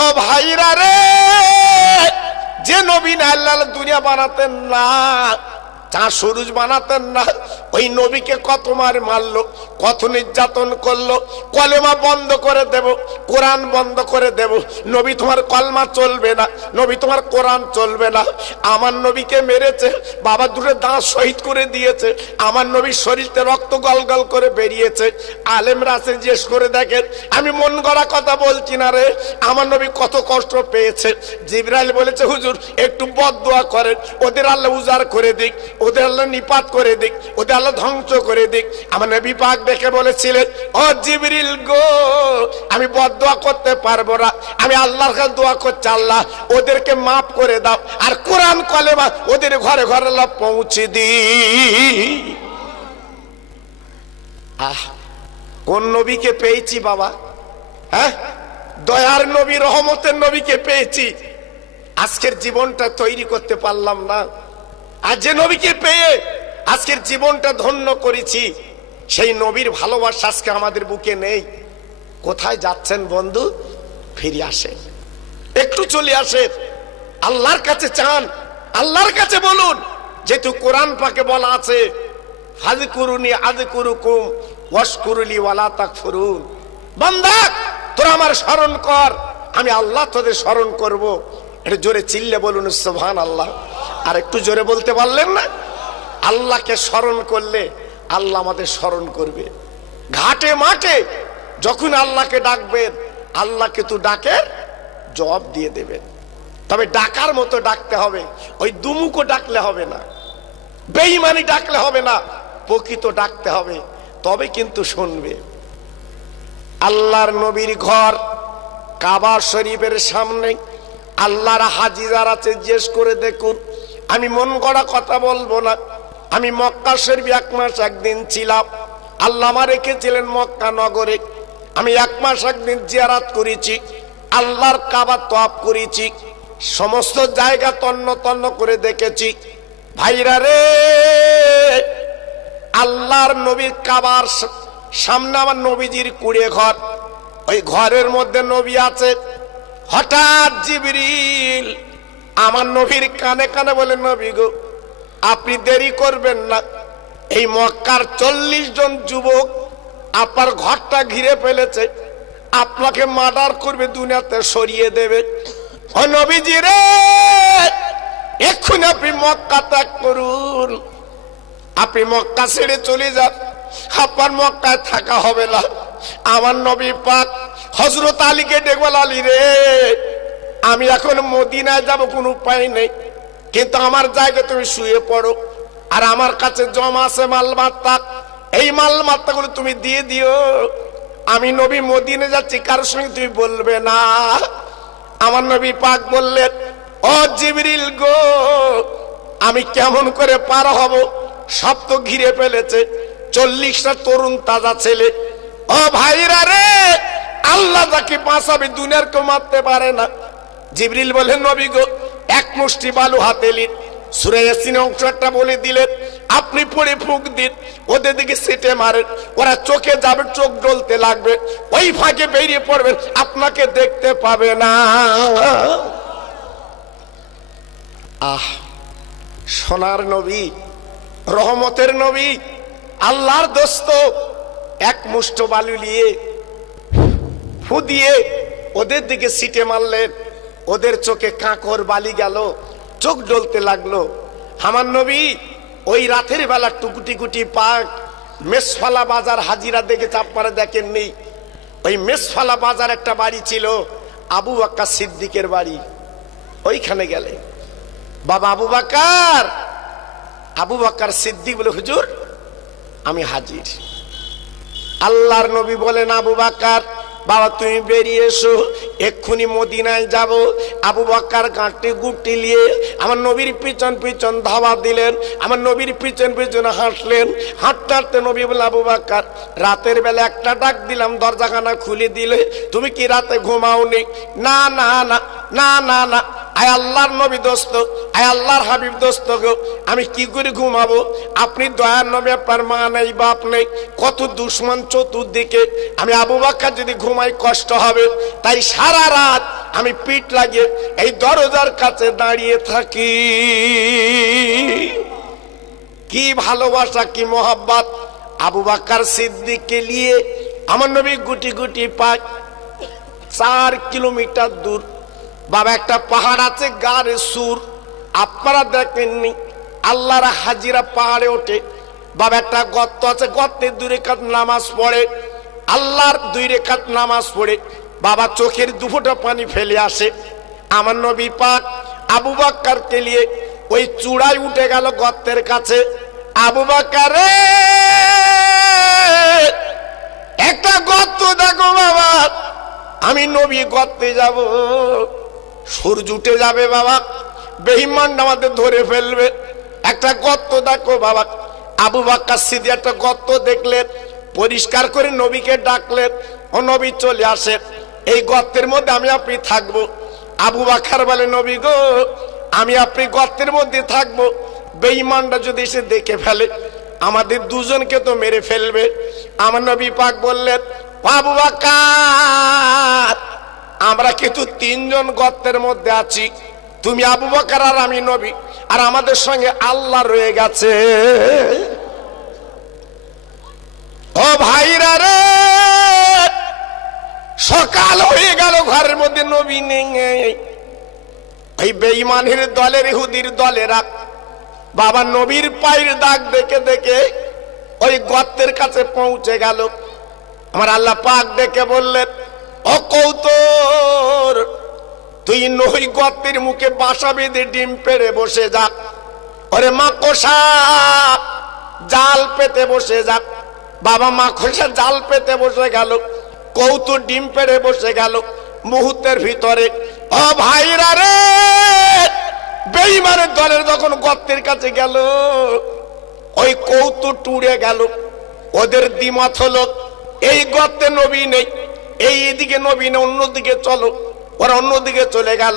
ও ভাইরা রে, যে নবী না আল্লাহ দুনিয়া বানাতেন না, চাঁদ সূরজ বানাতেন না, ওই নবীকে কত মার মারলো, কত নির্যাতন করলো। কলেমা বন্ধ করে দেব, কোরআন বন্ধ করে দেব, নবী তোমার কলমা চলবে না, নবী তোমার কোরআন চলবে না। আমার নবীকে মেরেছে, বাবা দুটো দাঁত শহীদ করে দিয়েছে, আমার নবীর শরীরতে রক্ত গল গল করে বেরিয়েছে। আলেমরা আছে, জিজ্ঞেস করে দেখেন, আমি মন গড়া কথা বলছি না রে, আমার নবী কত কষ্ট পেয়েছে। জিবরাইল বলেছে, হুজুর একটু বদদোয়া করেন, ওদের আল্লাহ উজাড় করে দিক, ওদের আল্লাহ নিপাত করে দিক, ওদের আল্লাহ ধ্বংস করে দিক। আমার নবী পাক দেখে বলেছিলেন, ও জিবরিল গো, আমি বদদোয়া করতে পারবো না, আমি আল্লাহর কাছে দোয়া করছি, আল্লাহ ওদেরকে মাফ করে দাও, আর কোরআন কলেমা ওদের ঘরে ঘরে আল্লাহ পৌঁছে দি। কোন নবীকে পেয়েছি বাবা? হ্যাঁ, দয়ার নবী, রহমতের নবীকে পেয়েছি। আজকের জীবনটা তৈরি করতে পারলাম না, আর যে নবীকে পেয়ে আজকের জীবনটা ধন্য করেছি, সেই নবীর ভালোবাসা আজকে আমাদের বুকে নেই। কোথায় যাচ্ছেন বন্ধু? ফিরে আসেন, একটু চলে আসেন, আল্লাহর কাছে চান, আল্লাহর কাছে বলুন। যেহেতু কোরআন পাকে বলা আছে, ফাযকুরুনি আযকুরুকুম ওয়াশকুরুলি ওয়ালা তাকফুরুন। বান্দা, তোরা আমার স্মরণ কর, আমি আল্লাহ তোদের স্মরণ করব। এটা জোরে চিল্লে বলুন সুবহানাল্লাহ। আর একটু জোরে বলতে পারলেন না? আল্লাহকে স্মরণ করলে আল্লাহ আমাদের স্মরণ করবে। ঘাটে মাঠে যখন আল্লাহকে ডাকবেন, আল্লাহকে তুই ডাকে জবাব দিয়ে দেবেন। তবে ডাকার মতো ডাকতে হবে, ওই দুমুকো ডাকলে হবে না, বেঈমানি ডাকলে হবে না, প্রকৃত ডাকতে হবে, তবে কিন্তু শুনবে। আল্লাহর নবীর ঘর কাবা শরীফের সামনে আল্লাহর হাজি যারা আছে, জিজ্ঞেস করে দেখুন। আমি মন গড়া কথা বলবো না। আমি মক্কা শরীফ 1 মাস 1 দিন ছিলাম। আল্লাহ আমার রেখেছিলেন মক্কা নগরে। আমি 1 মাস 1 দিন জিয়ারত করেছি, আল্লাহর কাবা তওয়াফ করেছি, সমস্ত জায়গা তন্ন তন্ন করে দেখেছি। ভাইরা রে, আল্লাহর নবীর কাবার সামনে আমার নবীজির কুড়ে ঘর, ওই ঘরের মধ্যে নবী আছে। হঠাৎ জিবরিল আমার নবীর কানে কানে বলে, নবী গো, আপনি দেরি করবেন না, এই মক্কার 40 জন যুবক আপনার ঘরটা ঘিরে ফেলেছে, আপনাকে মার্ডার করবে, দুনিয়াতে সরিয়ে দেবে। ও নবীজি রে, এক্ষুনি আপনি মক্কা ত্যাগ করুন, আপনি মক্কা ছেড়ে চলে যান, আপনার মক্কায় থাকা হবে না। আমার নবী পাক হযরত আলীকে ডেকে, আলী রে, আমি এখন মদিনায় যাব, কোনো উপায় নেই, কিন্তু আমার জায়গায় তুমি শুয়ে পড়ো, আর আমার কাছে জমা আছে মালমাত্তা, এই মালমাত্তাগুলো তুমি দিয়ে দিও। আমি নবী মদিনা যাচ্ছি, কারোর সঙ্গে তুমি বলবে না। আমার নবী পাক বললেন, ও জিবরিল গো, আমি কেমন করে পার হব? সব তো ঘিরে ফেলেছে, 40টা তরুণ তাজা ছেলে। ও ভাইরা রে, আল্লাহ যাকে বাঁচাবে দুনিয়ার কেউ মারতে পারে না। জিবরিল বলেন, নবী গো, 1 মুষ্টি বালু হাতে নিন, সূরা ইয়াসিন অংশ একটা বলে দিলেন, আপনি পড়ে ফুঁক দিন, ওদের দিকে সিটে মারেন, ওরা চোখে যাবে, চোখ জ্বলতে লাগবে, ওই ফাঁকে বেরিয়ে পড়বেন, আপনাকে দেখতে পাবে না। আহ, সোনার নবী, রহমতের নবী, আল্লাহর দোস্ত, 1 মুষ্ঠ বালু নিয়ে ফু দিয়ে ওদের দিকে সিটে মারলেন, ওদের চোখে কাঁকর বালি গেল, চোখ জ্বলতে লাগলো। আমার নবী ওই রাতের বেলা টুকুটি কুটি পাক মেসফালা বাজার, হাজিরা দেখে চাপমারে দেখেননি, ওই মেসফালা বাজার একটা বাড়ি ছিল, আবু বকর সিদ্দিকের বাড়ি। ওইখানে গেলে বাবা আবু বকর সিদ্দিক বলে, হুজুর আমি হাজির। আল্লাহর নবী বলেন, আবু বকর বাবা তুমি বেরিয়ে এসো, এক্ষুনি মদিনায় যাব। আবু বকর গাঁটে গুটি নিয়ে আমার নবীর পিছন পিছন ধাওয়া দিলেন, আমার নবীর পিছন পিছন হাঁটলেন। হাঁটতে হাঁটতে নবী বলে, আবু বকর রাতের বেলা একটা ডাক দিলাম, দরজাখানা খুলে দিলে, তুমি কি রাতে ঘুমাওনি? না না না না না না, আয় আল্লাহর নবী দোস্ত, আয় আল্লাহর হাবিব দোস্ত গো, আমি কি করে ঘুমাবো? আপনি দয়ার নবী, আপনার মা নেই, বাপ নেই, কত দুশ্মন চতুর্দিকে। আমি আবু বকর যদি ঘুমাই কষ্ট হবে, তাই সারা রাত আমি পিঠ লাগিয়ে এই দরজার কাছে দাঁড়িয়ে থাকি। কি ভালোবাসা, কি মোহাব্বত! আবু বকর সিদ্দিককে নিয়ে আমার নবী গুটি গুটি পায় 4 কিলোমিটার দূর। বাবা একটা পাহাড় আছে গারে সুর, আপনারা দেখেননি? আল্লাহর হাজিরা পাহাড়ে ওঠে বাবা, একটা গর্ত আছে, গর্তে 2 রাকাত নামাজ পড়ে, আল্লাহর 2 রাকাত নামাজ পড়ে বাবা চোখের 2 ফোঁটা পানি ফেলে আসে। আমার নবী পাক আবু বকরকে নিয়ে ওই চূড়ায় উঠে গেল গর্তের কাছে। আবু বকর রে, একটা গর্ত দেখো বাবা, আমি নবী গর্তে যাব, সূর্য উঠে যাবে বাবা, বেঈমান আমাদের ধরে ফেলবে, একটা গর্ত দেখো বাবা। আবু বকর সিদ্দিক একটা গর্ত দেখলেন, পরিষ্কার করে নবীকে ডাকলেন, ও নবী চলে আসে, এই গর্তের মধ্যে আমি আপনি থাকবো। আবু বকর বলে, নবী গো, আমি আপনি গর্তের মধ্যে থাকবো, বেঈমানরা যদি এসে দেখে ফেলে আমাদের দুজনকে তো মেরে ফেলবে। আমার নবী পাক বললেন, আবু বকর, আমরা কিন্তু 3 জন গর্তের মধ্যে আছি, তুমি আবু বকর আর আমি নবী, আর আমাদের সঙ্গে আল্লাহ রয়ে গেছে। ও ভাইরা রে, সকাল হয়ে গেল, ঘরের মধ্যে নবী নেই। এই বেঈমানের দলের, ইহুদির দলেরা বাবা নবীর পায়ের দাগ দেখে দেখে ওই গর্তের কাছে পৌঁছে গেল। আমার আল্লাহ পাক দেখে বললেন, ও কৌতর, তুই নই গর্তের মুখে বাসা বেঁধে ডিম পেড়ে বসে যা। ওরে মাকড়সা, জাল পেতে বসে যা। বাবা মাকড়সা জাল পেতে বসে গেল, কৌতুর ডিম পেড়ে বসে গেল মুহূর্তের ভিতরে। ও ভাইরা রে, বেঈমানের দলের যখন গর্তের কাছে গেল, ওই কৌতুর টুড়ে গেল। ওদের দ্বিমত হলো, এই গর্তে নবী নেই, এই এদিকে নবী নেই, অন্যদিকে চলো। ওরা অন্যদিকে চলে গেল।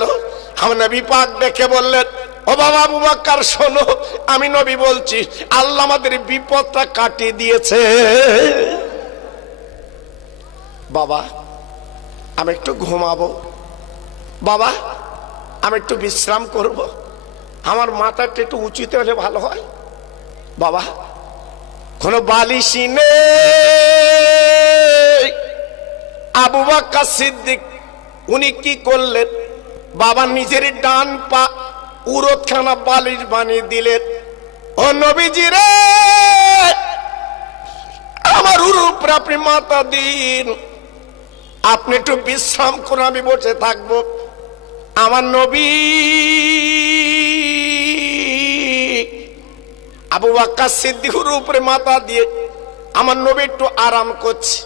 আমার নবী পাক দেখে বললেন, ও বাবা আবু বকর শোনো, আমি নবী বলছি, আল্লাহ আমাদের বিপদটা কাটিয়ে দিয়েছে। বাবা আমি একটু ঘুমাবো, বাবা আমি একটু বিশ্রাম করব, আমার মাথাটা একটু উঁচুতে হলে ভালো হয়। বাবা কোনো বালিশই নেই। আবু বকর সিদ্দিক উনি কি করলেন, বাবা নিজের ডান পা উরতখানা বালিশ বানিয়ে দিলেন। ও নবীজি রে, আমার উপরে আপনি মাথা দিন, আপনি একটু বিশ্রাম করুন, আমি বসে থাকবো। আমার নবী আবু বকর সিদ্দিকের উপরে মাথা দিয়ে আমার নবী একটু আরাম করছে।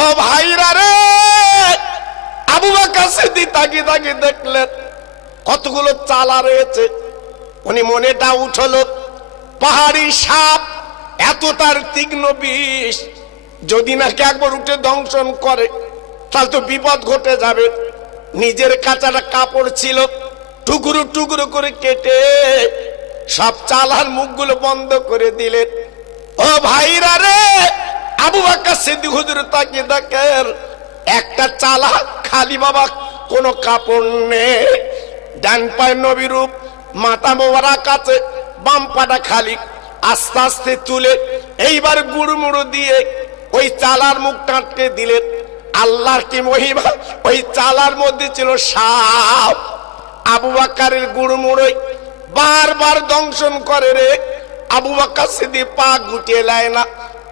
ও ভাইরা রে, আবু বকর সিদ্দিক তাকিয়ে তাকিয়ে দেখলেন কতগুলো চালা রয়েছে। উনি মনেটা উঠলো, পাহাড়ি সাপ এত তার তীক্ষ্ণ বিষ, যদি নাকি একবার উঠে দংশন করে তাহলে তো বিপদ ঘটে যাবে। নিজের কাঁচাটা কাপড় ছিল, টুকরো টুকরো করে কেটে সব চালার মুখগুলো বন্ধ করে দিলেন। ও ভাইরা রে, আবু বকর সিদ্দিক হুজুর তাকিয়ে দেখেন একটা চালা খালি বাবা, কোনো কাপড় নেই, ডান পায়ে নবীর রূপ, মাথা মোবারক আছে, বাম পাটা খালি। আস্তে আস্তে তুলে এইবার গুড়মুড়ো দিয়ে ওই চালার মুখ টাটকে দিলেন। আল্লাহর কি মহিমা, ওই চালার মধ্যে ছিল সাপ। আবু বকরের গুড়মুড়োই বারবার দংশন করে রে। আবু বকর সিদ্দিক পা গুটিয়ে লায় না,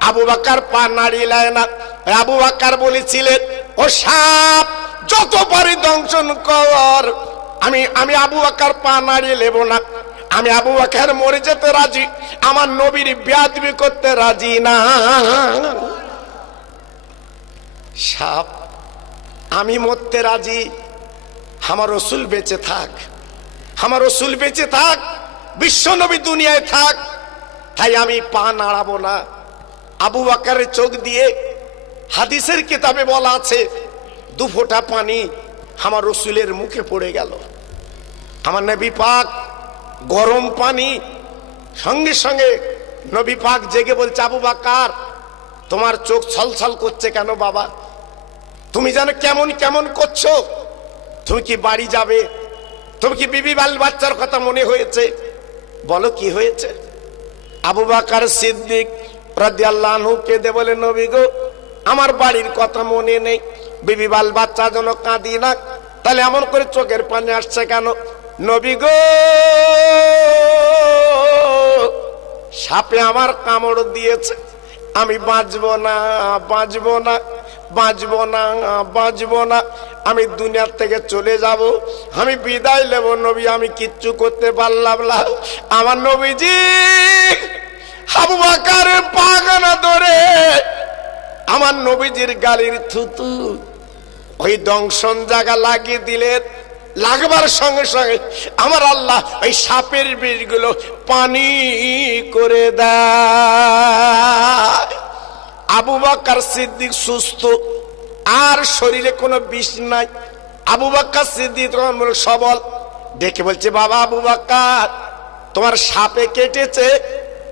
আবু বকর পা নাড়িয়ে লায় না। আবু বকর বলেছিলেন, ও সাপ যত পারি দংশন কর, আমি আবু বকর পা নাড়িয়ে নেব না। আমি আবু বকর মরে যেতে রাজি, আমার নবীর বেয়াদবি করতে রাজি না। সাপ, আমি মরতে রাজি, আমার রাসূল বেঁচে থাক, আমার রাসূল বেঁচে থাক, বিশ্ব নবী দুনিয়ায় থাক, তাই আমি পা নাড়াবো না। আবু বকরের চোখ দিয়ে হাদিসের কিতাবে বলা আছে 2 ফোঁটা পানি আমার রাসূলের মুখে পড়ে গেল। আমার নবী পাক গরম পানি, সঙ্গে সঙ্গে নবী পাক জেগে বলছে, আবু বকর তোমার চোখ ছলছল করছে কেন বাবা? তুমি যেন কেমন কেমন করছো, তুমি কি বাড়ি যাবে? তুমি কি বিবি বাচ্চার কথা মনে হয়েছে? বলো কি হয়েছে? আবু বকর সিদ্দিক রাদিয়াল্লাহু আনহু কেঁদে বলে, নবী গো আমার বাড়ির কথা মনে নেই, বিবি বাচ্চা যেন কাঁদি না, তাহলে এমন করে চোখের পানি আসছে কেন? নবী গো সাপে আমার কামড় দিয়েছে, আমি বাঁচবো না, বাঁচবো না, বাঁচবো না, বাঁচবো না, আমি দুনিয়ার থেকে চলে যাব, আমি বিদায় নেব নবী, আমি কিচ্ছু করতে পারলাম না। আমার নবীজি আবু বকরের পাগনা ধরে আমার নবীজির গালির থুতু ওই দংশন জায়গা লাগিয়ে দিলেন। লাগবার সঙ্গে সঙ্গে আমার আল্লাহ ওই সাপের বিষগুলো পানি করে দেয়। আবু বকর সিদ্দিক সুস্থ, আর শরীরে কোনো বিষ নাই। আবু বকর সিদ্দিক সবল, ডেকে বলছে, বাবা আবু বকর তোমার সাপে কেটেছে,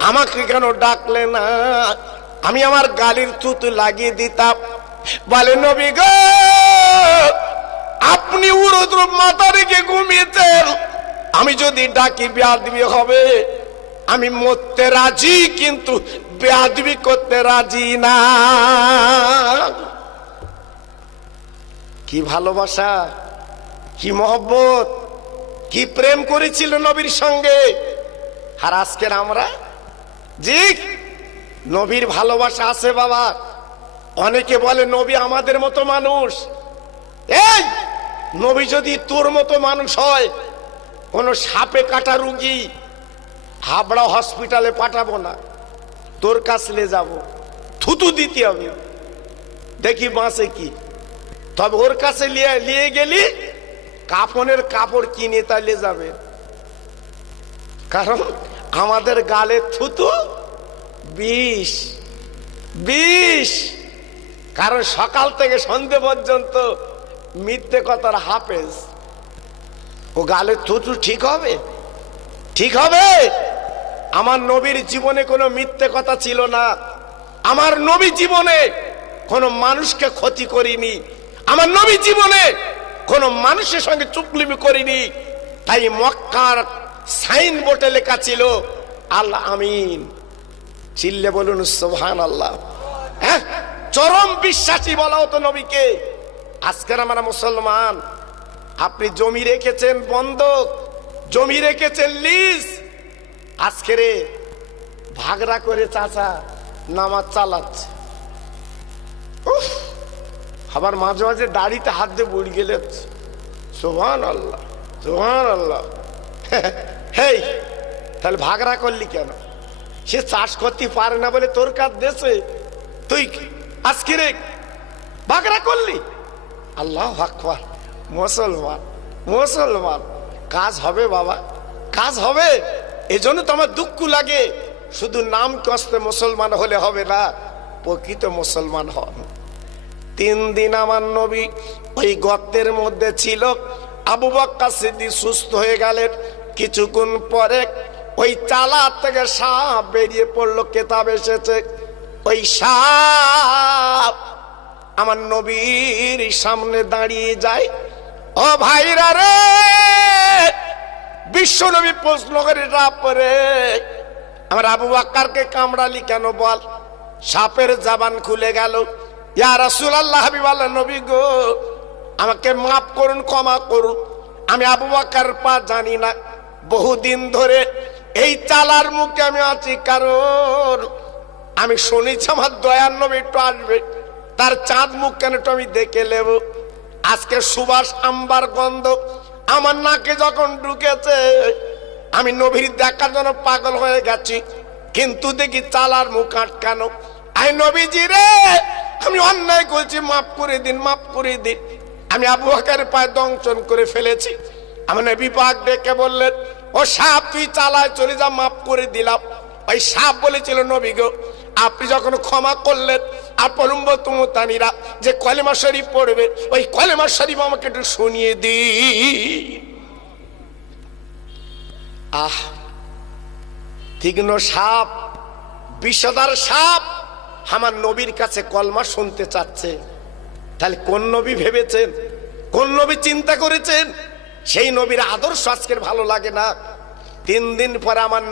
আমাকে কেন ডাকলে না? আমি আমার গালির থুতু লাগিয়ে দিতাম। বলে, নবী গো আপনি উরুদ্র মাথা রেখে ঘুমিয়েছেন, আমি যদি ডাকি বেয়াদবি হবে, আমি মরতে রাজি কিন্তু বেয়াদবি করতে রাজি না। কি ভালোবাসা, কি মহব্বত, কি প্রেম করেছিল নবীর সঙ্গে। আর আজকের আমরা জি নবীর ভালোবাসা আছে বাবা। অনেকে বলে নবী আমাদের মতো মানুষ। এই নবী যদি তোর মতো মানুষ হয়, কোন সাপে কাটা রুগী হাবড়া হসপিটালে পাঠাবো না, তোর কাছে নিয়ে যাবো, থুতু দিতে হবে, দেখি বাঁচে কি। তবে ওর কাছে নিয়ে গেলি কাপনের কাপড় কিনে তাইলে যাবে, কারণ আমাদের গালে থুতু বিষ, বিষ। কারণ সকাল থেকে সন্ধে পর্যন্ত মিথ্যে কথার হাফেজ। ও গালে থুতু ঠিক হবে? ঠিক হবে? আমার নবীর জীবনে কোনো মিথ্যে কথা ছিল না। আমার নবী জীবনে কোনো মানুষকে ক্ষতি করিনি। আমার নবী জীবনে কোনো মানুষের সঙ্গে চুকলিমি করিনি। তাই মক্কার সাইনবোর্ডে লেখা ছিল আল আমিন। চিল্লে বলুন সুবহানাল্লাহ। হ্যাঁ, চরম বিশ্বাসী বলা হতো নবীকে। আজকের আমরা মুসলমান, আপনি জমি রেখেছেন বন্ধক, জমি রেখেছেন লিজ, আজকের ভাগরা করে চাচা নামাজ চালাচ্ছে। আবার মাঝে মাঝে দাড়িতে হাত দিয়ে বুড়ি গেলে সুবহানাল্লাহ, সুবহানাল্লাহ। হেই, তাহলে ভাগরা করলি কেন? সে চাষ করতে পারে না বলে তোর কাজ দেশে তুই আজকে ভাগরা করলি? আল্লাহু আকবার। মুসলমান, মুসলমান, কাজ হবে বাবা, কাজ হবে। এজন্য তো আমার দুঃখ লাগে, শুধু নাম কষ্টে মুসলমান হলে হবে না, প্রকৃত মুসলমান হন। 3 দিন আমার নবী ওই গর্তের মধ্যে ছিল। আবু বকর সিদ্দিক সুস্থ হয়ে গেলেন। কিছুক্ষণ পরে ওই চালা থেকে সাপ বেরিয়ে পড়লো। কেতাব এসেছে ওই সাপ আমার নবীর সামনে দাঁড়িয়ে যায়। ও ভাইরা রে, বিশ্ব নবী প্রশ্ন করে রাপরে, আমার আবু বকরকে কামড়ালি কেন বল? সাপের জবান খুলে গেল। ইয়া রাসূলুল্লাহ, হাবিবাল্লাহ নবী গো আমাকে মাফ করুন, ক্ষমা করুন, আমি আবু বকর পা জানি না, বহুদিন ধরে এই চালার মুখে আমি আছি, কারণ আমি শুনেছি আমার দয়ার নবী একটু আসবে, তার চাঁদ মুখ কেন একটু আমি দেখে নেব। আজকে সুবাস আম্বার গন্ধ আমার নাকে যখন ঢুকেছে, আমি নবীর দেখার জন্য পাগল হয়ে গেছি, কিন্তু দেখি চালার মুখ আটকানো। আই নবীজি রে, আমি অন্যায় করছি, মাফ করে দিন, মাফ করে দিন, আমি আবু বকরের পায়ে দংশন করে ফেলেছি। আমার নবী পাক ডেকে বললেন, ও সাপ তুই চালায় চলে যা, মাফ করে দিলাম। ওই সাপ বলেছিল, নবী গো আপনি যখন ক্ষমা করলেন, আপনম্বতুমতানিরা যে কলেমা শরীফ পড়বে, ওই কলেমা শরীফ আমাকে একটু শুনিয়ে দিন। আহ, তীক্ষ্ণ সাপ, বিষধর সাপ আমার নবীর কাছে কলমা শুনতে চাচ্ছে। তাহলে কোন নবী ভেবেছেন, কোন নবী চিন্তা করেছেন? সেই নবীর আদর্শ আজকের ভালো লাগে না। 3 দিন পরে আমার